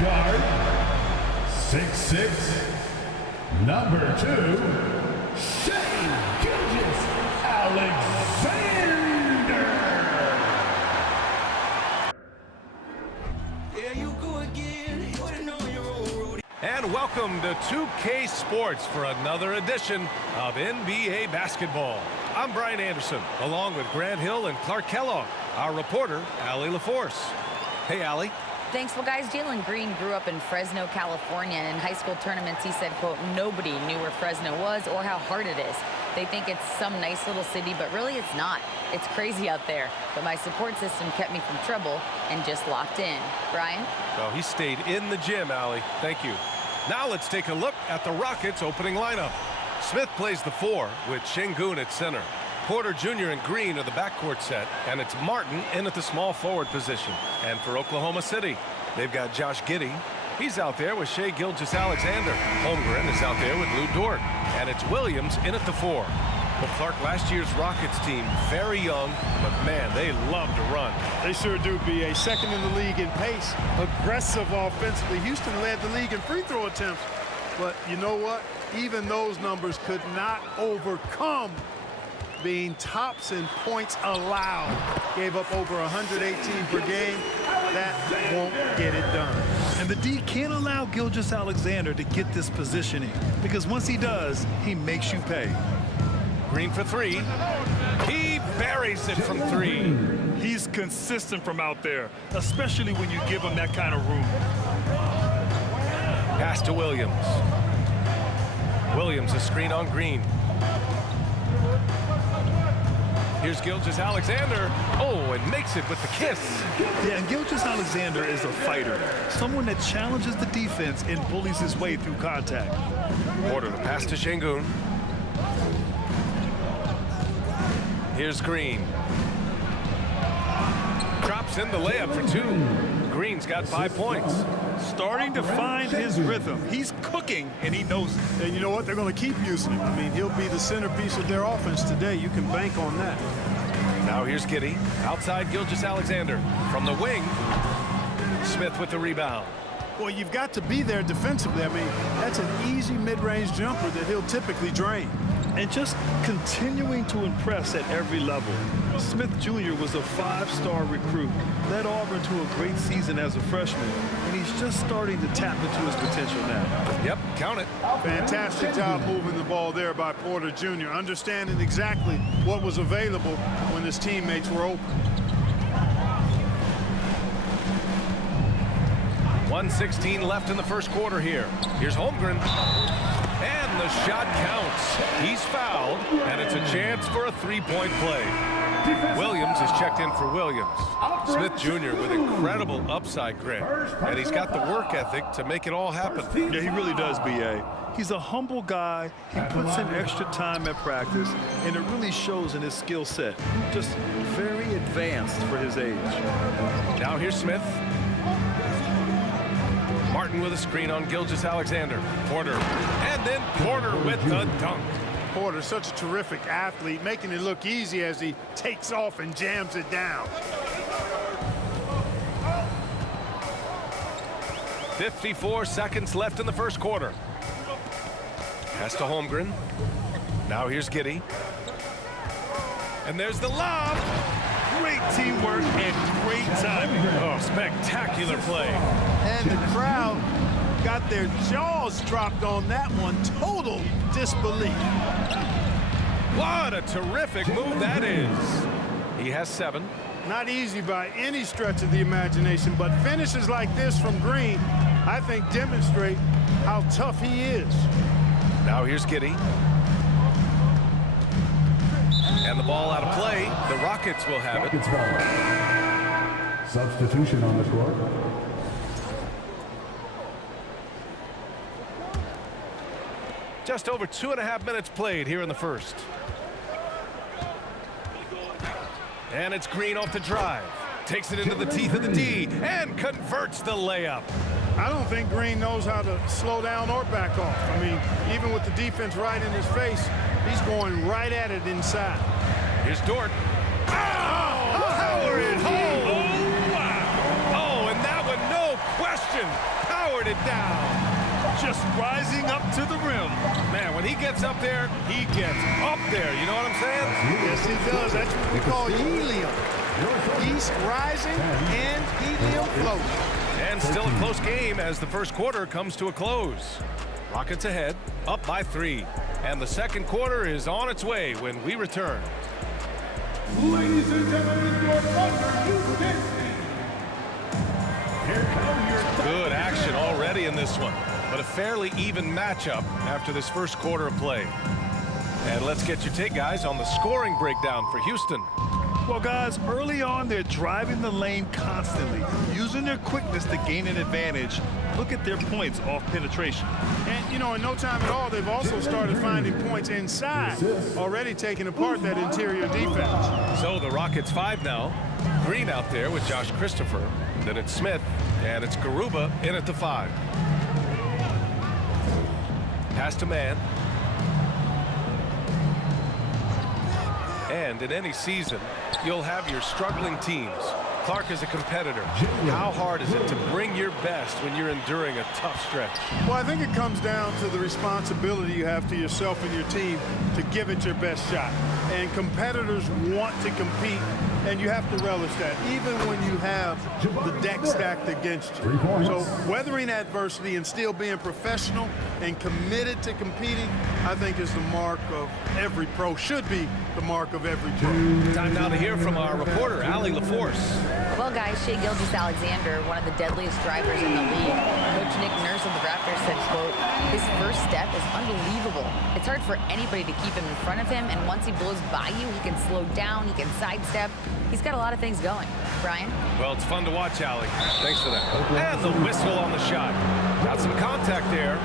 guard, 6'6", number 2, Shea Gilgeous-Alexander. There you go again, putting on your own road. And welcome to 2K Sports for another edition of NBA basketball. I'm Brian Anderson, along with Grant Hill and Clark Kellogg, our reporter, Allie LaForce. Hey, Allie. Thanks. Well, guys, Jalen Green grew up in Fresno, California, and in high school tournaments, he said, quote, nobody knew where Fresno was or how hard it is. They think it's some nice little city, but really it's not. It's crazy out there. But my support system kept me from trouble and just locked in. Brian? Well, he stayed in the gym, Allie. Thank you. Now let's take a look at the Rockets' opening lineup. Smith plays the 4 with Şengün at center. Porter Jr. and Green are the backcourt set, and it's Martin in at the small forward position. And for Oklahoma City, they've got Josh Giddey. He's out there with Shea Gilgeous-Alexander. Holmgren is out there with Lou Dort. And it's Williams in at the 4. Well, Clark, last year's Rockets team, very young, but man, they love to run. They sure do, B.A. Second in the league in pace, aggressive offensively. Houston led the league in free throw attempts. But you know what? Even those numbers could not overcome being tops in points allowed. Gave up over 118 per game. That won't get it done. And the D can't allow Gilgeous-Alexander to get this positioning, because once he does, he makes you pay. Green for 3. He buries it from 3. He's consistent from out there, especially when you give him that kind of room. Pass to Williams. Williams, a screen on Green. Here's Gilgeous-Alexander. Oh, and makes it with the kiss. Yeah, and Gilgeous-Alexander is a fighter. Someone that challenges the defense and bullies his way through contact. Porter, the pass to Şengün. Here's Green. Drops in the layup for 2. Green's got 5 points. Starting to find his rhythm. He's cooking, and he knows it. And you know what? They're going to keep using him. I mean, he'll be the centerpiece of their offense today. You can bank on that. Now here's Giddey. Outside Gilgeous-Alexander. From the wing, Smith with the rebound. Well, you've got to be there defensively. I mean, that's an easy mid-range jumper that he'll typically drain. And just continuing to impress at every level. Smith Jr. was a 5-star recruit, led Auburn to a great season as a freshman, and he's just starting to tap into his potential now. Yep, count it. Fantastic job moving the ball there by Porter Jr., understanding exactly what was available when his teammates were open. 1:16 left in the first quarter here. Here's Holmgren. And the shot counts. He's fouled, and it's a chance for a 3-point play. Williams is checked in for Williams. Smith Jr. with incredible upside grit, and he's got the work ethic to make it all happen. Yeah, he really does, B.A. He's a humble guy. He puts in extra time at practice, and it really shows in his skill set. Just very advanced for his age. Now here's Smith. Martin with a screen on Gilgeous-Alexander. Porter. And then Porter with the dunk. Porter, such a terrific athlete, making it look easy as he takes off and jams it down. 54 seconds left in the first quarter. Pass to Holmgren. Now here's Giddey. And there's the lob. Great teamwork and great timing. Oh, spectacular play. And the crowd got their jaws dropped on that one. Total disbelief. What a terrific move that is. He has 7. Not easy by any stretch of the imagination, but finishes like this from Green, I think, demonstrate how tough he is. Now here's Giddey. And the ball out of play. The Rockets will have it. Substitution on the court. Just over 2.5 minutes played here in the first. And it's Green off the drive. Takes it into the teeth of the D and converts the layup. I don't think Green knows how to slow down or back off. I mean, even with the defense right in his face, he's going right at it inside. Here's Dort. Oh, power it home. Oh, wow. Oh, and that one, no question, it down. Just rising up to the rim. Man, when he gets up there, he gets up there. You know what I'm saying? Yes, he does. That's what we call helium. East rising and helium floating. And still a close game as the first quarter comes to a close. Rockets ahead, up by 3. And the second quarter is on its way when we return. Ladies and gentlemen, your Thunder Houston. Here come your Good action already in this one, but a fairly even matchup after this first quarter of play. And let's get your take, guys, on the scoring breakdown for Houston. Well, guys, early on, they're driving the lane constantly, using their quickness to gain an advantage. Look at their points off penetration. And, you know, in no time at all, they've also started finding points inside, already taking apart that interior defense. So the Rockets 5 now. Green out there with Josh Christopher. Then it's Smith, and it's Garuba in at the 5. Pass to man. And in any season, you'll have your struggling teams. Clark is a competitor. How hard is it to bring your best when you're enduring a tough stretch? Well, I think it comes down to the responsibility you have to yourself and your team to give it your best shot. And competitors want to compete, and you have to relish that, even when you have the deck stacked against you. So weathering adversity and still being professional and committed to competing, I think is the mark of every pro, should be the mark of every pro. Time now to hear from our reporter, Allie LaForce. Well, guys, Shai Gilgeous-Alexander, one of the deadliest drivers in the league. Coach Nick Nurse of the Raptors said, quote, his first step is unbelievable. It's hard for anybody to keep him in front of him, and once he blows by you, he can slow down, he can sidestep. He's got a lot of things going. Brian? Well, it's fun to watch, Allie. Thanks for that. And the whistle on the shot. Got some contact there.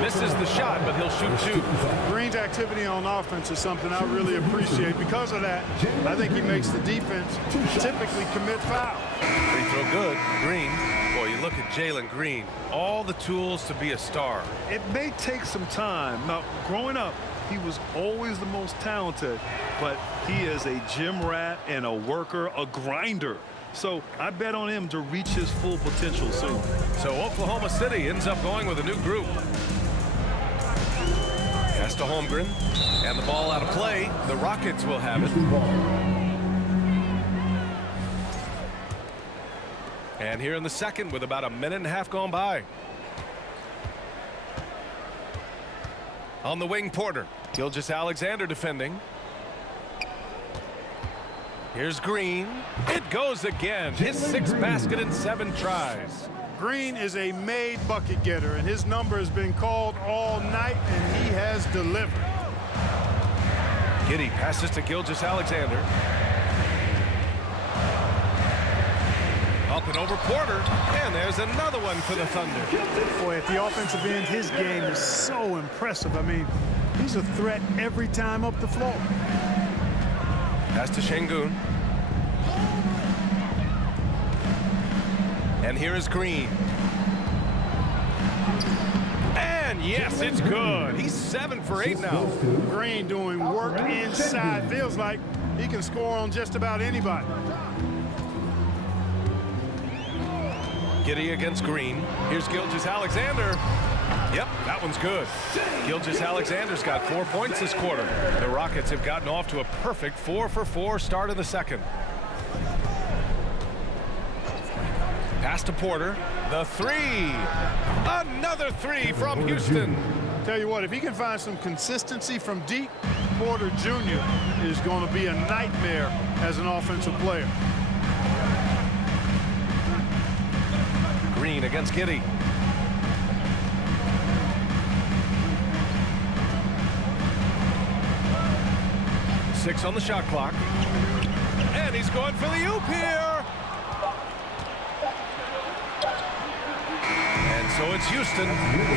Misses the shot, but he'll shoot 2. Green's activity on offense is something I really appreciate. Because of that, I think he makes the defense typically commit foul. Free throw good. Green. Boy, you look at Jalen Green. All the tools to be a star. It may take some time. Now, growing up, he was always the most talented, but he is a gym rat and a worker, a grinder. So I bet on him to reach his full potential soon. So Oklahoma City ends up going with a new group. Pass to Holmgren. And the ball out of play. The Rockets will have it. And here in the second with about a minute and a half gone by. On the wing, Porter. Gilgeous-Alexander defending. Here's Green. It goes again. His 6th basket in 7 tries. Green is a made bucket getter, and his number has been called all night, and he has delivered. Giddey passes to Gilgeous-Alexander. Up and over Porter, and there's another one for the Thunder. Boy, at the offensive end, his game is so impressive. I mean, he's a threat every time up the floor. Pass to Şengün. And here is Green. And yes, it's good. He's 7 for 8 now. Green doing work inside. Feels like he can score on just about anybody. Giddey against Green. Here's Gilgeous-Alexander. Yep, that one's good. Gilgeous-Alexander's got 4 points this quarter. The Rockets have gotten off to a perfect 4-for-4 start of the second. Pass to Porter. The 3. Another 3 from Houston. Tell you what, if he can find some consistency from deep, Porter Jr. is going to be a nightmare as an offensive player. Green against Giddey. Six on the shot clock. And he's going for the oop here. And so it's Houston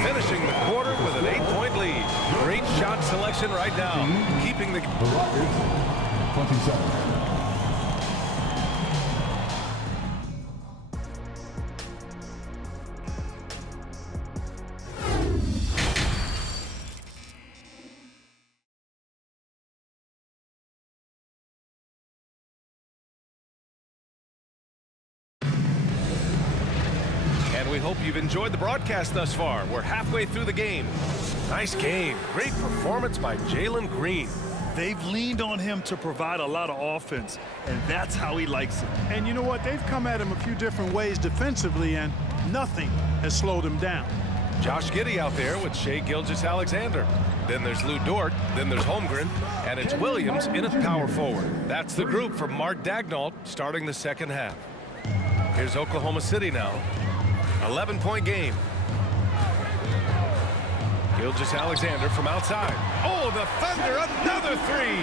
finishing the quarter with an 8-point lead. Great shot selection right now. Keeping the... Rockets, 27. And we hope you've enjoyed the broadcast thus far. We're halfway through the game. Nice game. Great performance by Jalen Green. They've leaned on him to provide a lot of offense, and that's how he likes it. And you know what? They've come at him a few different ways defensively, and nothing has slowed him down. Josh Giddey out there with Shai Gilgeous-Alexander. Then there's Lou Dort. Then there's Holmgren. And it's Williams in at power forward. That's the group from Mark Daigneault starting the second half. Here's Oklahoma City now. 11-point game. Gilgeous-Alexander from outside. Oh, the Thunder, another three.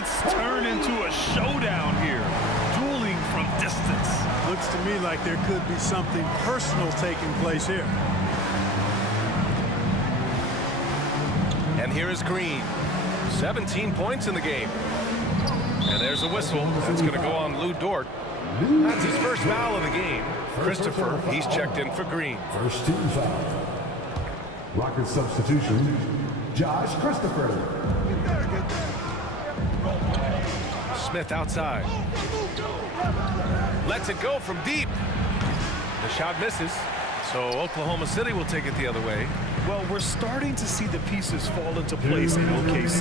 It's turned into a showdown here. Dueling from distance. Looks to me like there could be something personal taking place here. And here is Green. 17 points in the game. And there's a whistle. That's going to go on Lou Dort. That's his first foul of the game. Christopher, he's checked in for Green. First team foul. Rocket substitution, Josh Christopher. Smith outside. Lets it go from deep. The shot misses. So Oklahoma City will take it the other way. Well, we're starting to see the pieces fall into place in OKC.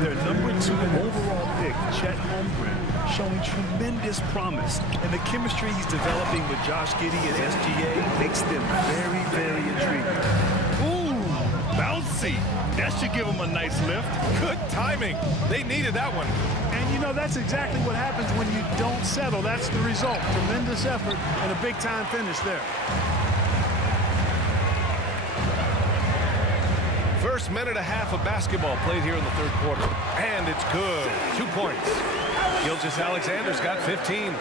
Their #2 overall pick, Chet Holmgren, showing tremendous promise. And the chemistry he's developing with Josh Giddey and SGA makes them very, very intriguing. Ooh, bouncy. That should give him a nice lift. Good timing. They needed that one. And you know, that's exactly what happens when you don't settle. That's the result. Tremendous effort and a big-time finish there. First minute and a half of basketball played here in the third quarter. And it's good. 2 points. Gilgeous-Alexander's got 15.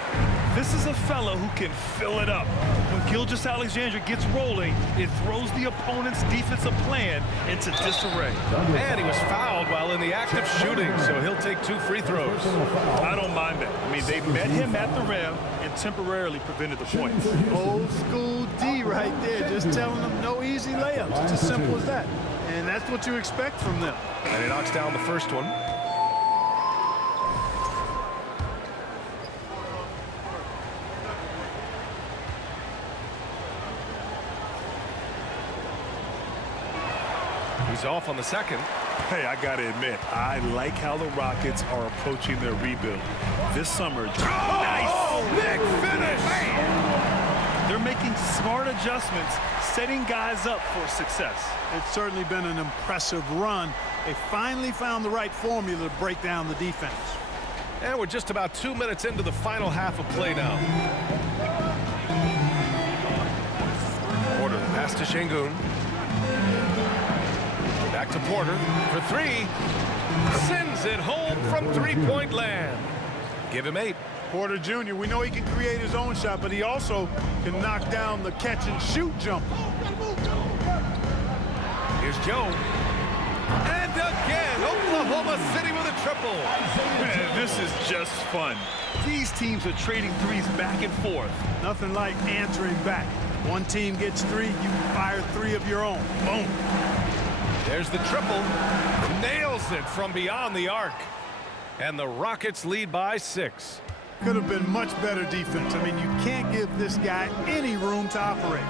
This is a fella who can fill it up. When Gilgeous-Alexander gets rolling, it throws the opponent's defensive plan into disarray. And he was fouled while in the act of shooting, so he'll take 2 free throws. I don't mind that. I mean, they met him at the rim and temporarily prevented the points. Old school D right there, just telling them no easy layups. It's as simple as that. And that's what you expect from them. And he knocks down the first one. He's off on the second. Hey, I got to admit, I like how the Rockets are approaching their rebuild. This summer, Oh, big finish! they're making smart adjustments, setting guys up for success. It's certainly been an impressive run. They finally found the right formula to break down the defense. And we're just about 2 minutes into the final half of play now. Porter, pass to Şengün. Back to Porter for 3. Sends it home from three-point land. Give him 8. Porter Jr., we know he can create his own shot, but he also can knock down the catch-and-shoot jumper. Here's Joe. And again, Oklahoma City with a triple. Man, this is just fun. These teams are trading threes back and forth. Nothing like answering back. One team gets 3, you fire 3 of your own. Boom. There's the triple. Nails it from beyond the arc. And the Rockets lead by 6. Could have been much better defense. I mean, you can't give this guy any room to operate.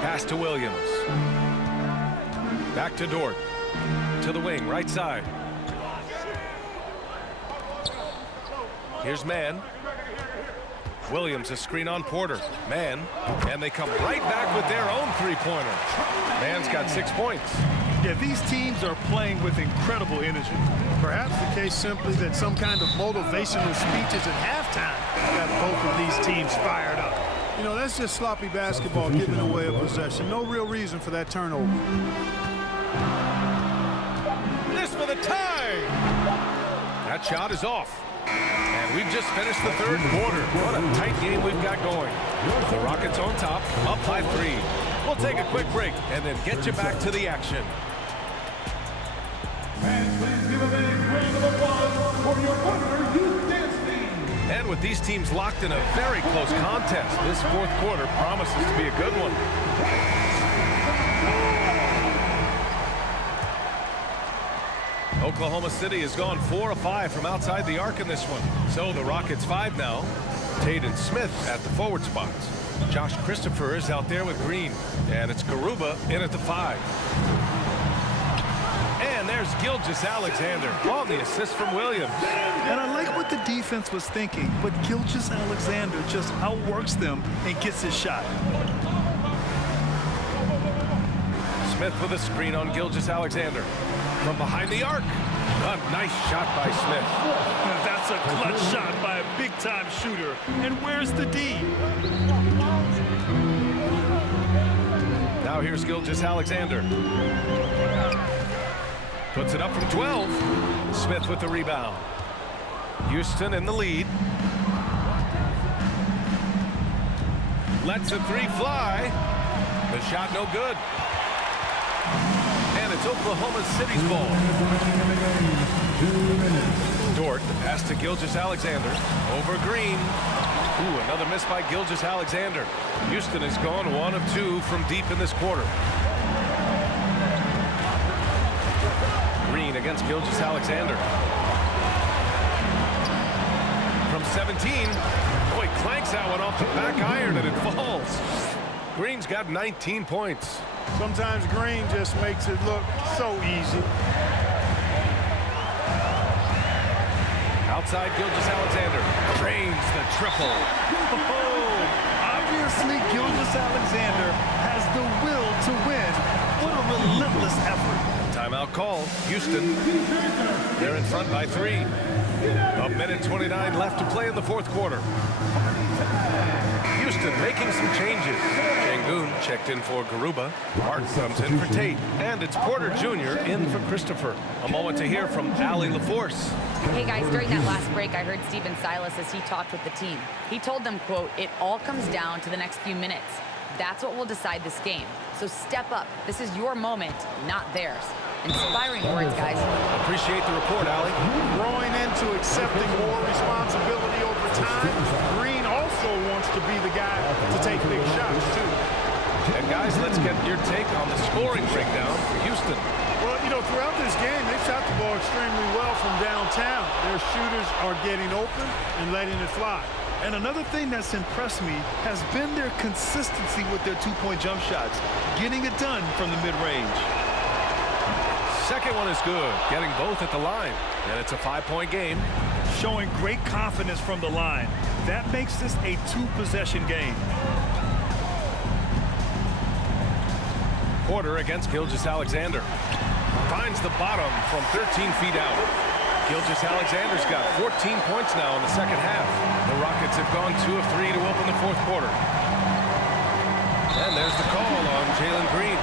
Pass to Williams. Back to Dort. To the wing, right side. Here's Mann. Williams, a screen on Porter. Mann, and they come right back with their own three-pointer. Mann's got 6 points. Yeah, these teams are playing with incredible energy. Perhaps the case simply that some kind of motivational speeches at halftime got both of these teams fired up. You know, that's just sloppy basketball giving away a possession. No real reason for that turnover. This for the tie. That shot is off. And we've just finished the third quarter. What a tight game we've got going. The Rockets on top, up by 3. We'll take a quick break and then get you back to the action. And please give a big round of applause for your winner, Youth Dance Team. And with these teams locked in a very close contest, this fourth quarter promises to be a good one. Oklahoma City has gone 4 of 5 from outside the arc in this one. So the Rockets 5 now. Tate and Smith at the forward spots. Josh Christopher is out there with Green. And it's Garuba in at the 5. And there's Gilgeous Alexander on the assist from Williams. And I like what the defense was thinking, but Gilgeous Alexander just outworks them and gets his shot. Smith with a screen on Gilgeous Alexander. From behind the arc. A nice shot by Smith. That's a clutch shot by a big-time shooter. And where's the D? Now here's Gilgeous Alexander. Puts it up from 12. Smith with the rebound. Houston in the lead. Lets a 3 fly. The shot no good. And it's Oklahoma City's ball. Dort, the pass to Gilgeous Alexander. Over Green. Ooh, another miss by Gilgeous Alexander. Houston has gone 1 of 2 from deep in this quarter. Green against Gilgeous Alexander. From 17. Boy, clanks that one off the back iron and it falls. Green's got 19 points. Sometimes Green just makes it look so easy. Outside Gilgeous Alexander drains the triple. Oh, obviously Gilgeous Alexander has the will to win. What a relentless effort. Timeout call. Houston. They're in front by 3. A minute 29 left to play in the 4th quarter. Houston making some changes. Şengün checked in for Garuba. Martin comes in for Tate. And it's Porter Jr. in for Christopher. A moment to hear from Allie LaForce. Hey guys, during that last break, I heard Stephen Silas as he talked with the team. He told them, quote, "It all comes down to the next few minutes. That's what will decide this game. So step up. This is your moment, not theirs." Inspiring words, guys. Appreciate the report, Allie. Growing into accepting more responsibility over time, Green also wants to be the guy to take big shots, too. And guys, let's get your take on the scoring breakdown for Houston. Well, you know, throughout this game, they've shot the ball extremely well from downtown. Their shooters are getting open and letting it fly. And another thing that's impressed me has been their consistency with their two-point jump shots, getting it done from the mid-range. Second one is good, getting both at the line. And it's a 5-point game. Showing great confidence from the line. That makes this a 2-possession game. Porter against Gilgeous Alexander. Finds the bottom from 13 feet out. Gilgeous Alexander's got 14 points now in the second half. The Rockets have gone 2 of 3 to open the 4th quarter. And there's the call on Jalen Green.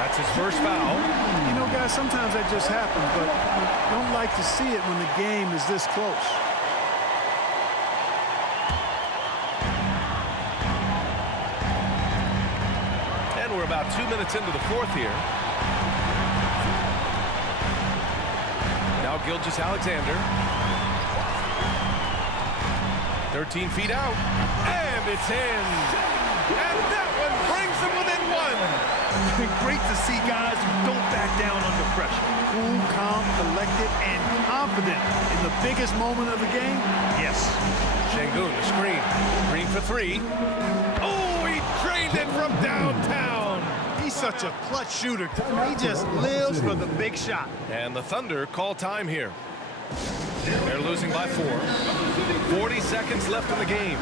That's his first foul. You know, guys, sometimes that just happens, but you don't like to see it when the game is this close. And we're about 2 minutes into the 4th here. Now Gilgeous Alexander. 13 feet out. And it's in. And that one brings them within 1. Great to see guys who don't back down under pressure. Cool, calm, collected, and confident in the biggest moment of the game. Yes. Şengün, the screen. Green for 3. Oh, he drained it from downtown. He's such a clutch shooter. He just lives for the big shot. And the Thunder call time here. They're losing by 4. 40 seconds left in the game.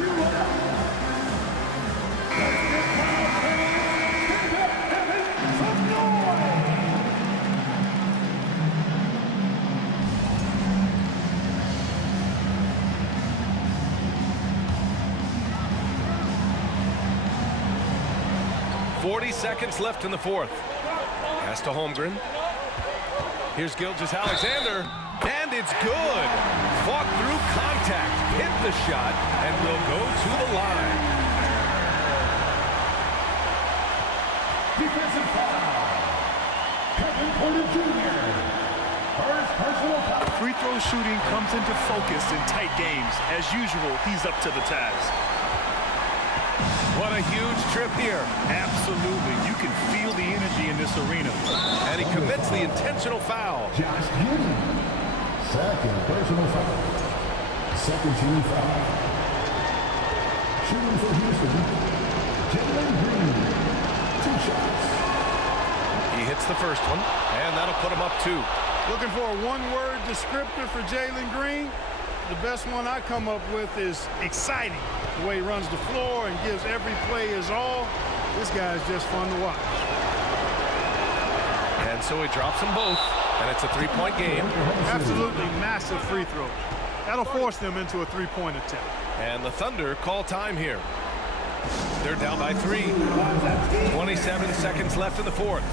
40 seconds left in the 4th. Pass to Holmgren. Here's Gilgeous Alexander. And it's good. Fought through contact, hit the shot, and will go to the line. Defensive foul. Kevin Porter Jr. First personal foul. Free throw shooting comes into focus in tight games. As usual, he's up to the task. What a huge trip here. Absolutely. You can feel the energy in this arena. And he commits the intentional foul. Josh Giddey. Second personal foul. Second team foul. Shooting for Houston. Jalen Green. 2 shots. He hits the first one, and that'll put him up 2. Looking for a one-word descriptor for Jalen Green. The best one I come up with is exciting. The way he runs the floor and gives every play his all. This guy is just fun to watch. And so he drops them both, and it's a 3-point game. Absolutely massive free throw. That'll force them into a 3-point attempt. And the Thunder call time here. They're down by 3. 27 seconds left in the 4th.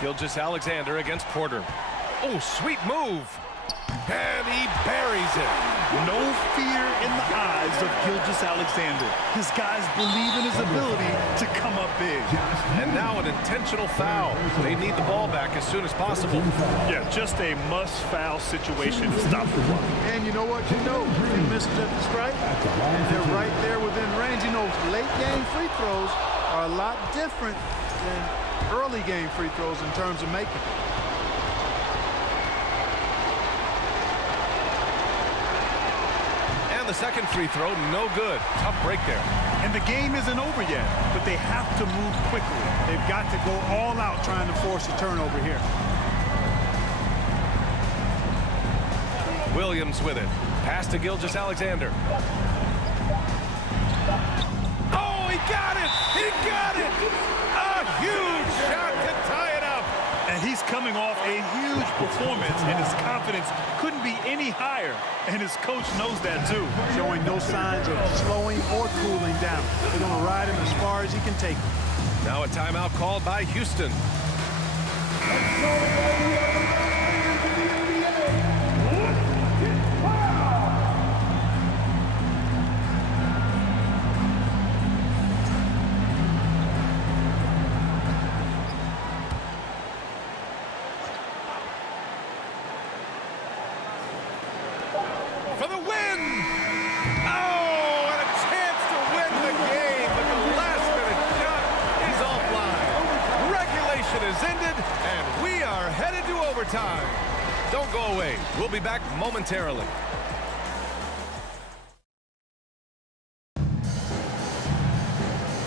Gilgeous-Alexander against Porter. Oh, sweet move. And he buries it. No fear in the eyes of Gilgeous-Alexander. His guys believe in his ability to come up big. And now an intentional foul. They need the ball back as soon as possible. Yeah, just a must-foul situation to stop the run. And you know what? You know, he misses at the stripe. They're right there within range. You know, late game free throws are a lot different than early game free throws in terms of making it. And the second free throw, no good. Tough break there. And the game isn't over yet, but they have to move quickly. They've got to go all out trying to force a turnover here. Williams with it. Pass to Gilgeous-Alexander. Oh, he got it! He got it! A huge shot to tie it up. And he's coming off a huge performance, and his confidence couldn't be any higher. And his coach knows that, too. Showing no signs of slowing or cooling down. They're going to ride him as far as he can take him. Now a timeout called by Houston. For the win! Oh, and a chance to win the game, but the last-minute shot is offline. Regulation is ended, and we are headed to overtime. Don't go away. We'll be back momentarily.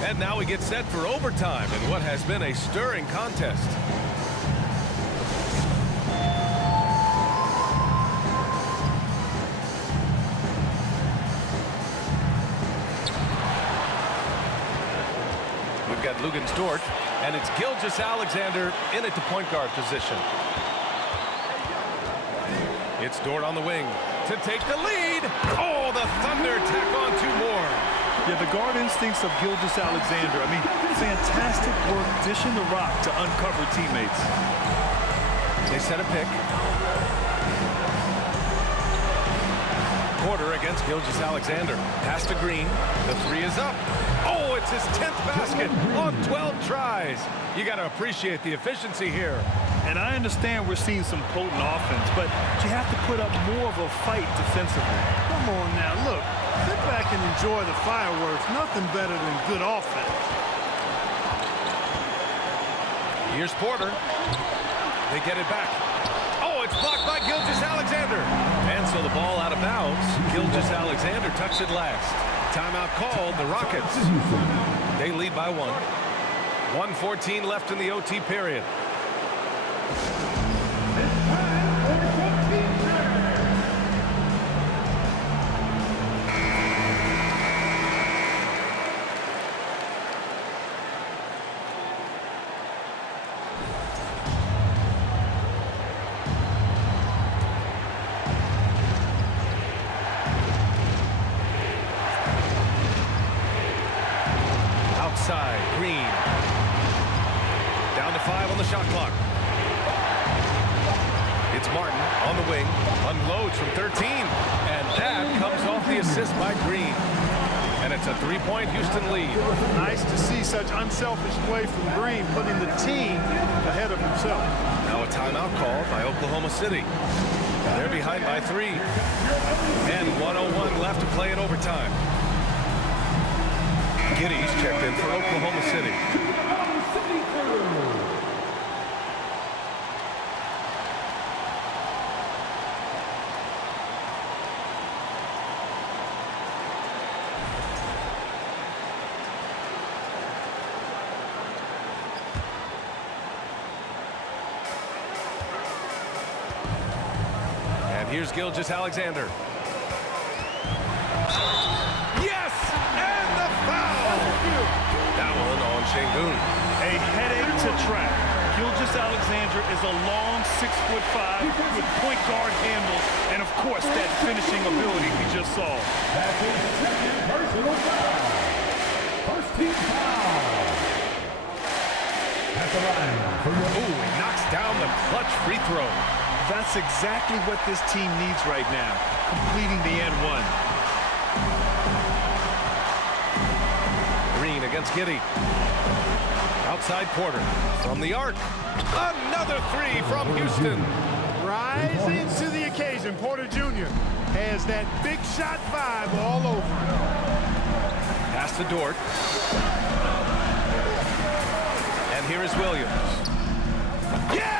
And now we get set for overtime in what has been a stirring contest. We've got Lugens-Dort, and it's Gilgeous-Alexander in at the point guard position. It's Dort on the wing to take the lead. Oh, the Thunder tack on 2 more. Yeah, the guard instincts of Gilgeous-Alexander. I mean, fantastic work dishing the rock to uncover teammates. They set a pick. Porter against Gilgeous-Alexander. Pass to Green. The 3 is up. Oh, it's his 10th basket on 12 tries. You got to appreciate the efficiency here. And I understand we're seeing some potent offense, but you have to put up more of a fight defensively. Come on now, look. Sit back and enjoy the fireworks. Nothing better than good offense. Here's Porter. They get it back. Oh, it's blocked by Gilgeous-Alexander. And so the ball out of bounds. Gilgeous-Alexander tucks it last. Timeout called, the Rockets. They lead by 1. 1:14 left in the OT period. Outside, Green. Down to 5 on the shot clock. It's Martin on the wing, unloads from 13, and that comes off the assist by Green. And it's a three-point Houston lead. Nice to see such unselfish play from Green, putting the team ahead of himself. Now a timeout called by Oklahoma City. They're behind by 3. And 1:01 left to play in overtime. Giddy's checked in for Oklahoma City. Here's Gilgeous-Alexander. Yes! And the foul! That one on Şengün. A headache to track. Gilgeous-Alexander is a long 6'5" with point guard handles, and of course that finishing ability we just saw. That's his second personal foul. First team foul. At the line for your... Ooh, he knocks down the clutch free throw. That's exactly what this team needs right now, completing the and one. Green against Giddey. Outside Porter from the arc. Another 3 from Houston. Rising to the occasion, Porter Jr. has that big shot vibe all over him. Pass to Dort. And here is Williams. Yes!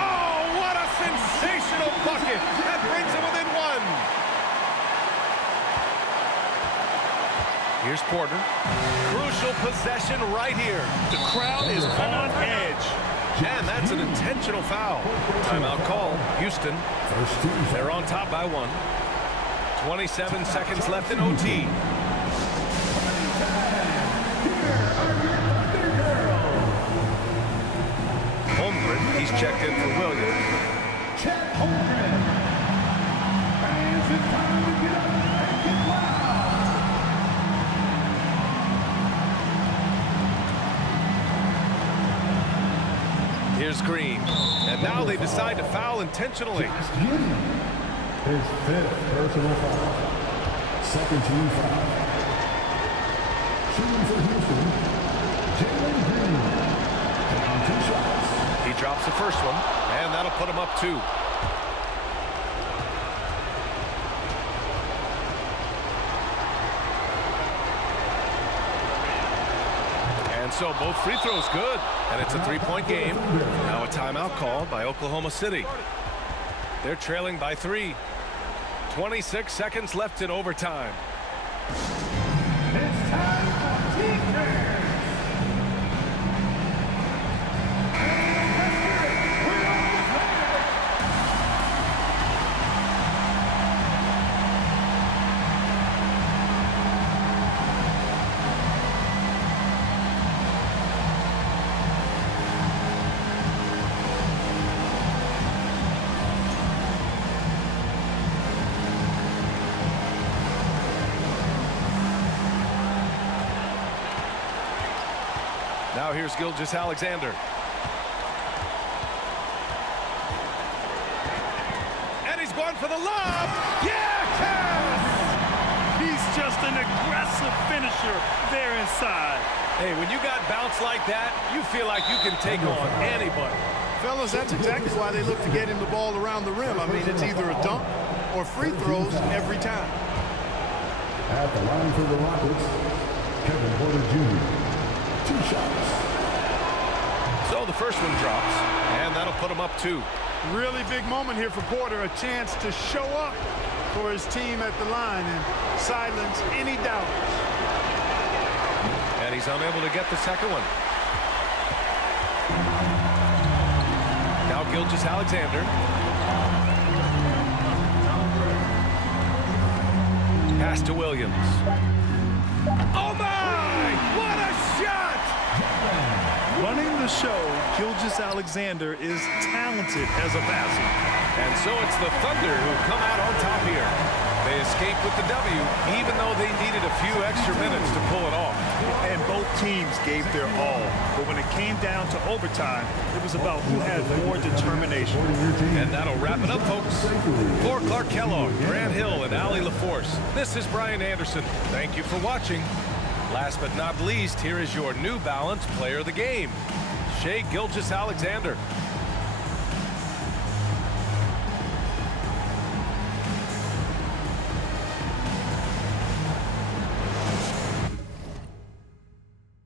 Oh, what a sensational bucket! That brings him within 1. Here's Porter. Crucial possession right here. The crowd is on edge. And that's an intentional foul. Timeout called. Houston. They're on top by 1. 27 seconds left in OT. Holmgren, he's checked in for Williams. Chet Holmgren. And it's time to get up and get loud. Here's Green. And now they decide to foul intentionally. His 5th personal foul. Second team foul. Shooting for Houston, Jalen Green. Taking 2 shots. He drops the first one, and that'll put him up 2. And so both free throws good, and it's a 3-point game. Now a timeout called by Oklahoma City. They're trailing by 3. 26 seconds left in overtime. It's time for defense. Now here's Gilgeous-Alexander. And he's going for the lob. Yes! He's just an aggressive finisher there inside. Hey, when you got bounce like that, you feel like you can take on anybody. Fellas, that's exactly why they look to get him the ball around the rim. I mean, it's either a dunk or free throws every time. At the line for the Rockets, Kevin Porter Jr. 2 shots. So the first one drops, and that'll put him up 2. Really big moment here for Porter, a chance to show up for his team at the line and silence any doubters. And he's unable to get the second one. Now Gilgeous-Alexander. Pass to Williams. Oh my! What a shot! Running the show, Gilgeous-Alexander is talented as a passer. And so it's the Thunder who come out on top here. They escaped with the W, even though they needed a few extra minutes to pull it off. And both teams gave their all. But when it came down to overtime, it was about who had more determination. And that'll wrap it up, folks. For Clark Kellogg, Grant Hill, and Allie LaForce, this is Brian Anderson. Thank you for watching. Last but not least, here is your New Balance Player of the Game, Shai Gilgeous-Alexander.